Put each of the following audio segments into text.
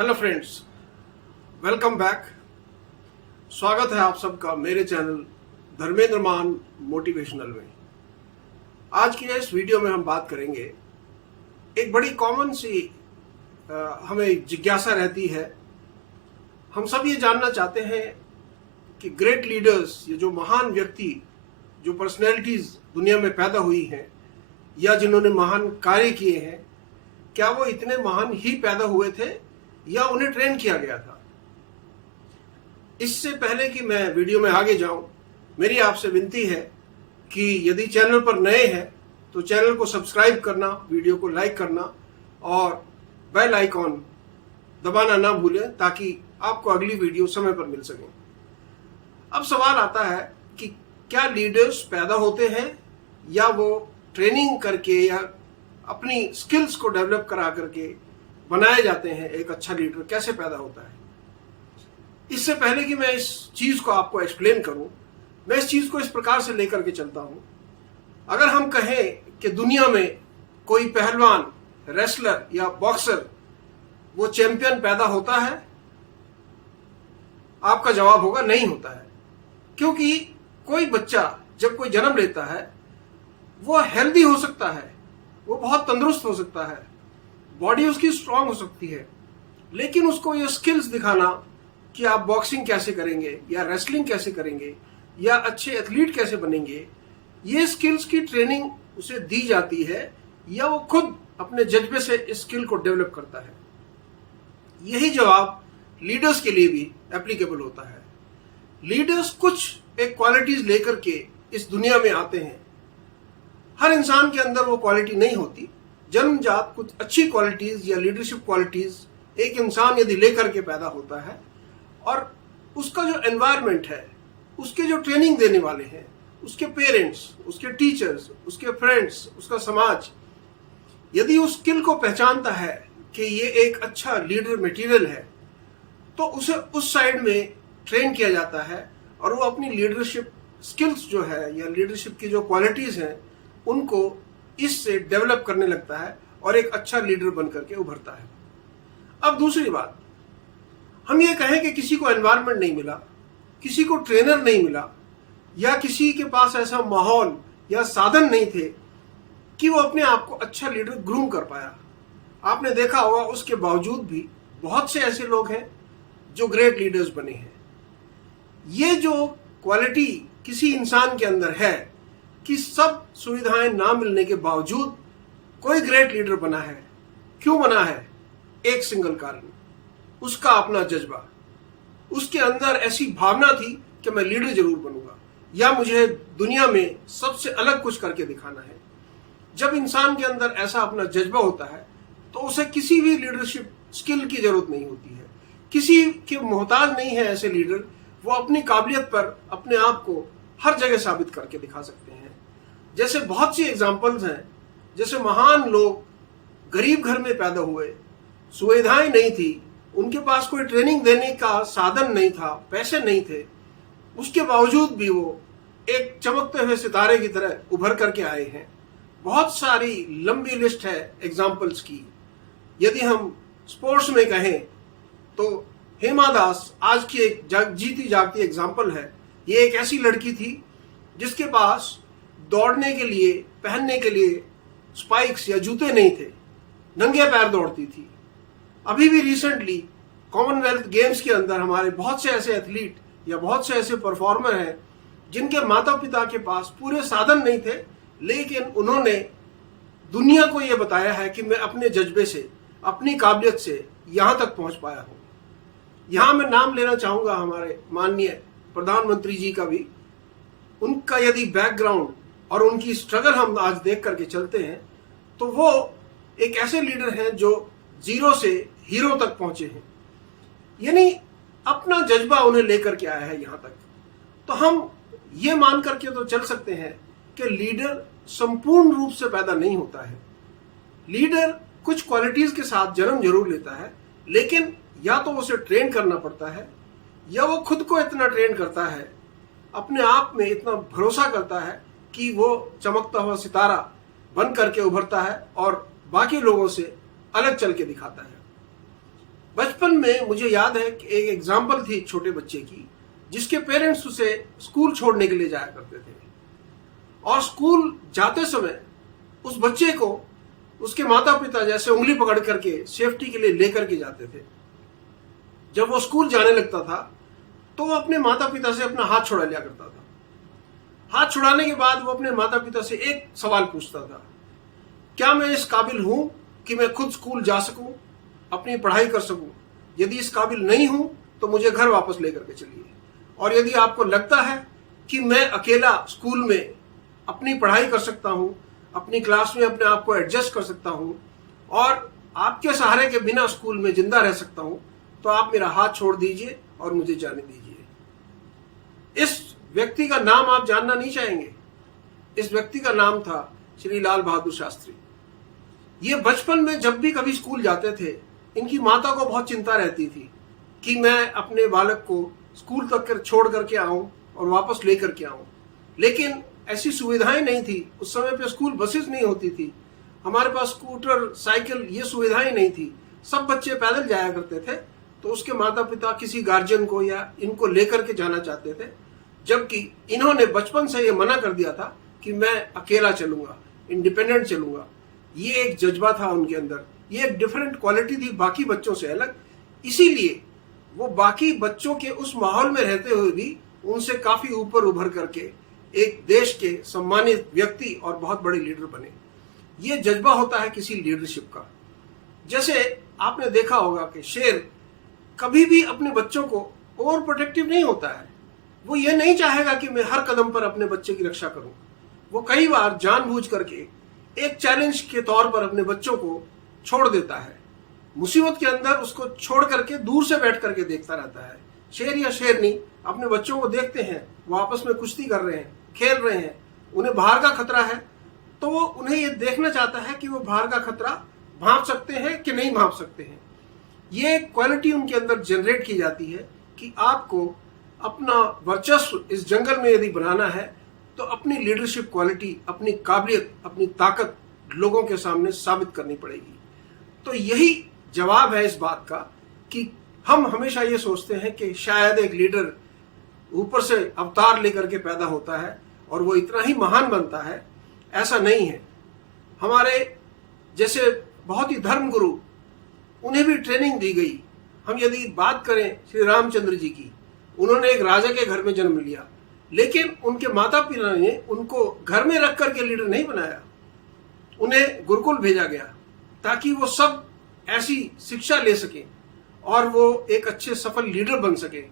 Hello friends, welcome back. स्वागत है आप सबका मेरे चैनल धर्मेंद्र मान मोटिवेशनल में। आज की इस वीडियो में हम बात करेंगे, एक बड़ी कॉमन सी हमें जिज्ञासा रहती है। हम सब ये जानना चाहते हैं कि ग्रेट लीडर्स, ये जो महान व्यक्ति, जो पर्सनैलिटीज दुनिया में पैदा हुई हैं या जिन्होंने महान कार्य किए हैं, क्या वो इतने महान ही पैदा हुए थे या उन्हें ट्रेन किया गया था। इससे पहले कि मैं वीडियो में आगे जाऊं, मेरी आपसे विनती है कि यदि चैनल पर नए हैं तो चैनल को सब्सक्राइब करना, वीडियो को लाइक करना और बेल आइकॉन दबाना ना भूलें ताकि आपको अगली वीडियो समय पर मिल सके। अब सवाल आता है कि क्या लीडर्स पैदा होते हैं या वो ट्रेनिंग करके या अपनी स्किल्स को डेवलप करा करके बनाए जाते हैं। एक अच्छा लीडर कैसे पैदा होता है? इससे पहले कि मैं इस चीज को आपको एक्सप्लेन करूं, मैं इस चीज को इस प्रकार से लेकर के चलता हूं। अगर हम कहें कि दुनिया में कोई पहलवान, रेसलर या बॉक्सर, वो चैंपियन पैदा होता है, आपका जवाब होगा नहीं होता है। क्योंकि कोई बच्चा जब कोई जन्म लेता है वो हेल्दी हो सकता है, वो बहुत तंदुरुस्त हो सकता है, बॉडी उसकी स्ट्रांग हो सकती है, लेकिन उसको ये स्किल्स दिखाना कि आप बॉक्सिंग कैसे करेंगे या रेसलिंग कैसे करेंगे या अच्छे एथलीट कैसे बनेंगे, ये स्किल्स की ट्रेनिंग उसे दी जाती है या वो खुद अपने जज्बे से इस स्किल को डेवलप करता है। यही जवाब लीडर्स के लिए भी एप्लीकेबल होता है। लीडर्स कुछ एक क्वालिटीज लेकर के इस दुनिया में आते हैं। हर इंसान के अंदर वो क्वालिटी नहीं होती। जन्मजात कुछ अच्छी क्वालिटीज या लीडरशिप क्वालिटीज एक इंसान यदि लेकर के पैदा होता है और उसका जो एनवायरनमेंट है, उसके जो ट्रेनिंग देने वाले हैं, उसके पेरेंट्स, उसके टीचर्स, उसके फ्रेंड्स, उसका समाज, यदि उस स्किल को पहचानता है कि ये एक अच्छा लीडर मटेरियल है, तो उसे उस साइड में ट्रेन किया जाता है और वो अपनी लीडरशिप स्किल्स जो है या लीडरशिप की जो क्वालिटीज हैं उनको इससे डेवलप करने लगता है और एक अच्छा लीडर बनकर के उभरता है। अब दूसरी बात, हम ये कहें कि किसी को एनवायरनमेंट नहीं मिला, किसी को ट्रेनर नहीं मिला या किसी के पास ऐसा माहौल या साधन नहीं थे कि वो अपने आप को अच्छा लीडर ग्रूम कर पाया। आपने देखा होगा उसके बावजूद भी बहुत से ऐसे लोग हैं जो ग्रेट लीडर्स बने हैं। ये जो क्वालिटी किसी इंसान के अंदर है कि सब सुविधाएं ना मिलने के बावजूद कोई ग्रेट लीडर बना है, क्यों बना है? एक सिंगल कारण, उसका अपना जज्बा। उसके अंदर ऐसी भावना थी कि मैं लीडर जरूर बनूंगा या मुझे दुनिया में सबसे अलग कुछ करके दिखाना है। जब इंसान के अंदर ऐसा अपना जज्बा होता है तो उसे किसी भी लीडरशिप स्किल की जरूरत नहीं होती है, किसी के मोहताज नहीं है ऐसे लीडर। वो अपनी काबिलियत पर अपने आप को हर जगह साबित करके दिखा सकते हैं। जैसे बहुत सी एग्जाम्पल्स हैं, जैसे महान लोग गरीब घर में पैदा हुए, सुविधाएं नहीं थी, उनके पास कोई ट्रेनिंग देने का साधन नहीं था, पैसे नहीं थे, उसके बावजूद भी वो एक चमकते हुए सितारे की तरह उभर करके आए हैं। बहुत सारी लंबी लिस्ट है एग्जाम्पल्स की। यदि हम स्पोर्ट्स में कहें तो हेमा दास आज की एक जीती जागती एग्जाम्पल है। ये एक ऐसी लड़की थी जिसके पास दौड़ने के लिए, पहनने के लिए स्पाइक्स या जूते नहीं थे, नंगे पैर दौड़ती थी। अभी भी रिसेंटली कॉमनवेल्थ गेम्स के अंदर हमारे बहुत से ऐसे एथलीट या बहुत से ऐसे परफॉर्मर हैं जिनके माता पिता के पास पूरे साधन नहीं थे, लेकिन उन्होंने दुनिया को यह बताया है कि मैं अपने जज्बे से, अपनी काबिलियत से यहां तक पहुंच पाया हूं। यहां मैं नाम लेना चाहूंगा हमारे माननीय प्रधानमंत्री जी का भी। उनका यदि बैकग्राउंड और उनकी स्ट्रगल हम आज देख करके चलते हैं तो वो एक ऐसे लीडर हैं जो जीरो से हीरो तक पहुंचे हैं, यानी अपना जज्बा उन्हें लेकर के आया है यहां तक। तो हम ये मान करके तो चल सकते हैं कि लीडर संपूर्ण रूप से पैदा नहीं होता है। लीडर कुछ क्वालिटीज के साथ जन्म जरूर लेता है, लेकिन या तो उसे ट्रेन करना पड़ता है या वो खुद को इतना ट्रेन करता है, अपने आप में इतना भरोसा करता है कि वो चमकता हुआ सितारा बन करके उभरता है और बाकी लोगों से अलग चल के दिखाता है। बचपन में मुझे याद है कि एक एग्जाम्पल थी एक छोटे बच्चे की, जिसके पेरेंट्स उसे स्कूल छोड़ने के लिए जाया करते थे, और स्कूल जाते समय उस बच्चे को उसके माता पिता जैसे उंगली पकड़ करके सेफ्टी के लिए लेकर के जाते थे। जब वो स्कूल जाने लगता था तो वो अपने माता पिता से अपना हाथ छुड़ा लिया करता था। हाथ छुड़ाने के बाद वो अपने माता पिता से एक सवाल पूछता था, क्या मैं इस काबिल हूं कि मैं खुद स्कूल जा सकूं, अपनी पढ़ाई कर सकूं? यदि इस काबिल नहीं हूं तो मुझे घर वापस लेकर के चलिए, और यदि आपको लगता है कि मैं अकेला स्कूल में अपनी पढ़ाई कर सकता हूं, अपनी क्लास में अपने आप को एडजस्ट कर सकता हूं और आपके सहारे के बिना स्कूल में जिंदा रह सकता हूं, तो आप मेरा हाथ छोड़ दीजिए और मुझे जाने दीजिए। इस व्यक्ति का नाम आप जानना नहीं चाहेंगे? इस व्यक्ति का नाम था श्री लाल बहादुर शास्त्री। ये बचपन में जब भी कभी स्कूल जाते थे, इनकी माता को बहुत चिंता रहती थी कि मैं अपने बालक को स्कूल तक छोड़ करके आऊं और वापस लेकर के आऊं। लेकिन ऐसी सुविधाएं नहीं थी उस समय पे, स्कूल बसेस नहीं होती थी, हमारे पास स्कूटर साइकिल ये सुविधाएं नहीं थी, सब बच्चे पैदल जाया करते थे। तो उसके माता पिता किसी गार्जियन को या इनको लेकर के जाना चाहते थे, जबकि इन्होंने बचपन से ये मना कर दिया था कि मैं अकेला चलूंगा, इंडिपेंडेंट चलूंगा। ये एक जज्बा था उनके अंदर, ये एक डिफरेंट क्वालिटी थी बाकी बच्चों से अलग। इसीलिए वो बाकी बच्चों के उस माहौल में रहते हुए भी उनसे काफी ऊपर उभर करके एक देश के सम्मानित व्यक्ति और बहुत बड़े लीडर बने। ये जज्बा होता है किसी लीडरशिप का। जैसे आपने देखा होगा कि शेर कभी भी अपने बच्चों को ओवर प्रोटेक्टिव नहीं होता है। वो ये नहीं चाहेगा कि मैं हर कदम पर अपने बच्चे की रक्षा करूं। वो कई बार जानबूझ करके एक चैलेंज के तौर पर अपने बच्चों को छोड़ देता है, मुसीबत के अंदर उसको छोड़ करके दूर से बैठ करके देखता रहता है। शेर या शेरनी अपने बच्चों को देखते हैं, वो आपस में कुश्ती कर रहे हैं, खेल रहे हैं, उन्हें बाहर का खतरा है, तो वो उन्हें ये देखना चाहता है कि वो बाहर का खतरा भांप सकते हैं कि नहीं भांप सकते हैं। ये क्वालिटी उनके अंदर जनरेट की जाती है कि आपको अपना वर्चस्व इस जंगल में यदि बनाना है तो अपनी लीडरशिप क्वालिटी, अपनी काबिलियत, अपनी ताकत लोगों के सामने साबित करनी पड़ेगी। तो यही जवाब है इस बात का कि हम हमेशा ये सोचते हैं कि शायद एक लीडर ऊपर से अवतार लेकर के पैदा होता है और वो इतना ही महान बनता है। ऐसा नहीं है। हमारे जैसे बहुत ही धर्मगुरु, उन्हें भी ट्रेनिंग दी गई। हम यदि बात करें श्री रामचंद्र जी की, उन्होंने एक राजा के घर में जन्म लिया, लेकिन उनके माता पिता ने उनको घर में रख करके लीडर नहीं बनाया, उन्हें गुरुकुल भेजा गया ताकि वो सब ऐसी शिक्षा ले सके और वो एक अच्छे सफल लीडर बन सके।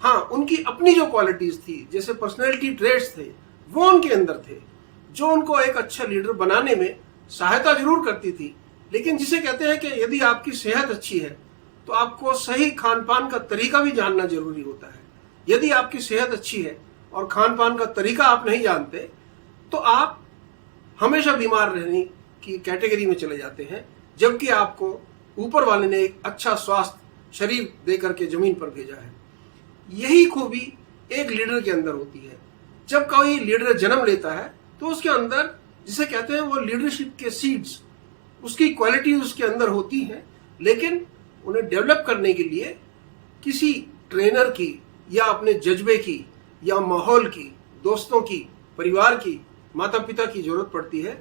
हाँ, उनकी अपनी जो क्वालिटीज थी, जैसे पर्सनैलिटी ट्रेट्स थे, वो उनके अंदर थे, जो उनको एक अच्छा लीडर बनाने में सहायता जरूर करती थी। लेकिन जिसे कहते हैं कि यदि आपकी सेहत अच्छी है तो आपको सही खान पान का तरीका भी जानना जरूरी होता है। यदि आपकी सेहत अच्छी है और खान पान का तरीका आप नहीं जानते तो आप हमेशा बीमार रहने की कैटेगरी में चले जाते हैं, जबकि आपको ऊपर वाले ने एक अच्छा स्वास्थ्य शरीर दे करके जमीन पर भेजा है। यही खूबी एक लीडर के अंदर होती है। जब कोई लीडर जन्म लेता है तो उसके अंदर, जिसे कहते हैं, वो लीडरशिप के सीड्स, उसकी क्वालिटी उसके अंदर होती है, लेकिन उन्हें डेवलप करने के लिए किसी ट्रेनर की या अपने जज्बे की या माहौल की, दोस्तों की, परिवार की, माता पिता की जरूरत पड़ती है,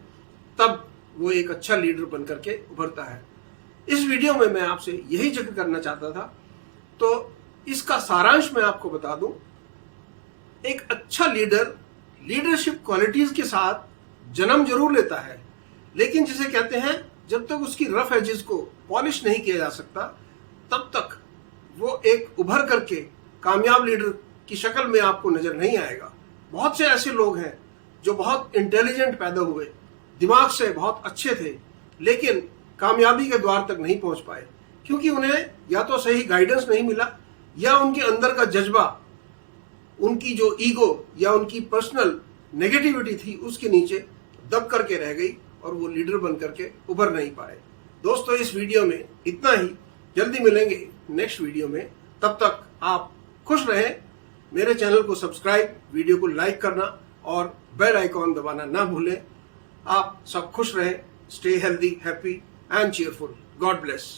तब वो एक अच्छा लीडर बन करके उभरता है। इस वीडियो में मैं आपसे यही जिक्र करना चाहता था। तो इसका सारांश मैं आपको बता दूं, एक अच्छा लीडर लीडरशिप क्वालिटीज के साथ जन्म जरूर लेता है, लेकिन जिसे कहते हैं, जब तक उसकी रफ एजेस को पॉलिश नहीं किया जा सकता, तब तक वो एक उभर करके कामयाब लीडर की शक्ल में आपको नजर नहीं आएगा। बहुत से ऐसे लोग हैं जो बहुत इंटेलिजेंट पैदा हुए, दिमाग से बहुत अच्छे थे, लेकिन कामयाबी के द्वार तक नहीं पहुंच पाए, क्योंकि उन्हें या तो सही गाइडेंस नहीं मिला या उनके अंदर का जज्बा, उनकी जो ईगो या उनकी पर्सनल नेगेटिविटी थी, उसके नीचे दब करके रह गई और वो लीडर बन करके उभर नहीं पाए। दोस्तों, इस वीडियो में इतना ही। जल्दी मिलेंगे नेक्स्ट वीडियो में। तब तक आप खुश रहें। मेरे चैनल को सब्सक्राइब, वीडियो को लाइक करना और बेल आइकॉन दबाना ना भूलें। आप सब खुश रहें। Stay healthy, happy and cheerful. God bless.